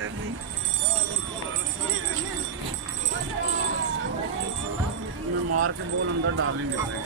चल रही। मैं मार के बॉल अंदर डाल नहीं देता है।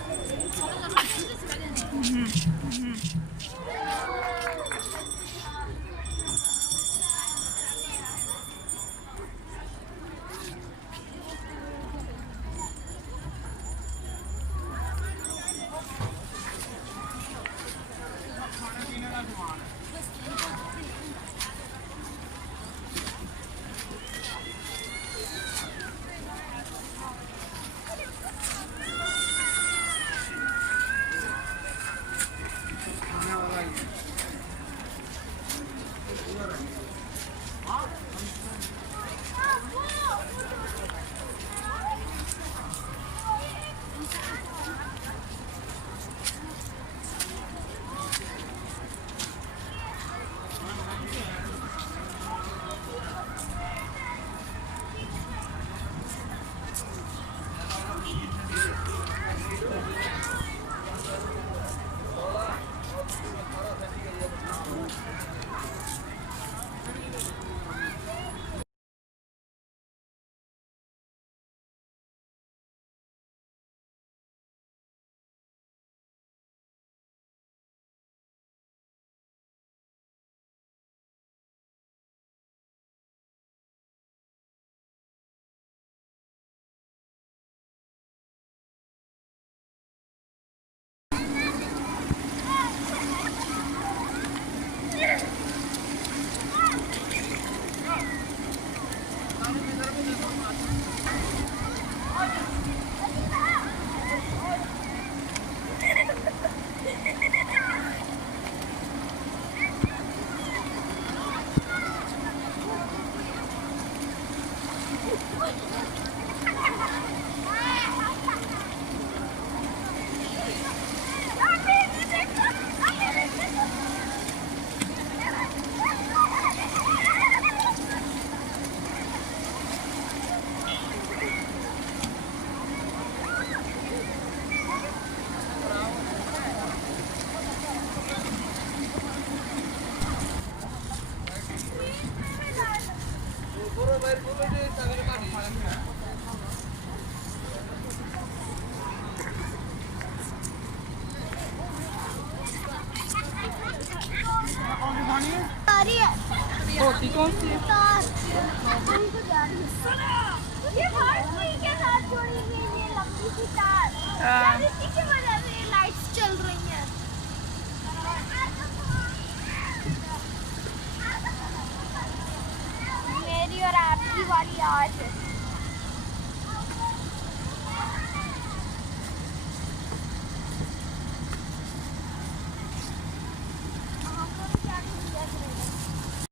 रोटी कौन सी है? ये हॉर्स के साथ जोड़ी हुई ये लंबी सी तार यार इसी की वजह से ये लाइट्स चल रही हैं। मेरी और आपकी वाली आज है।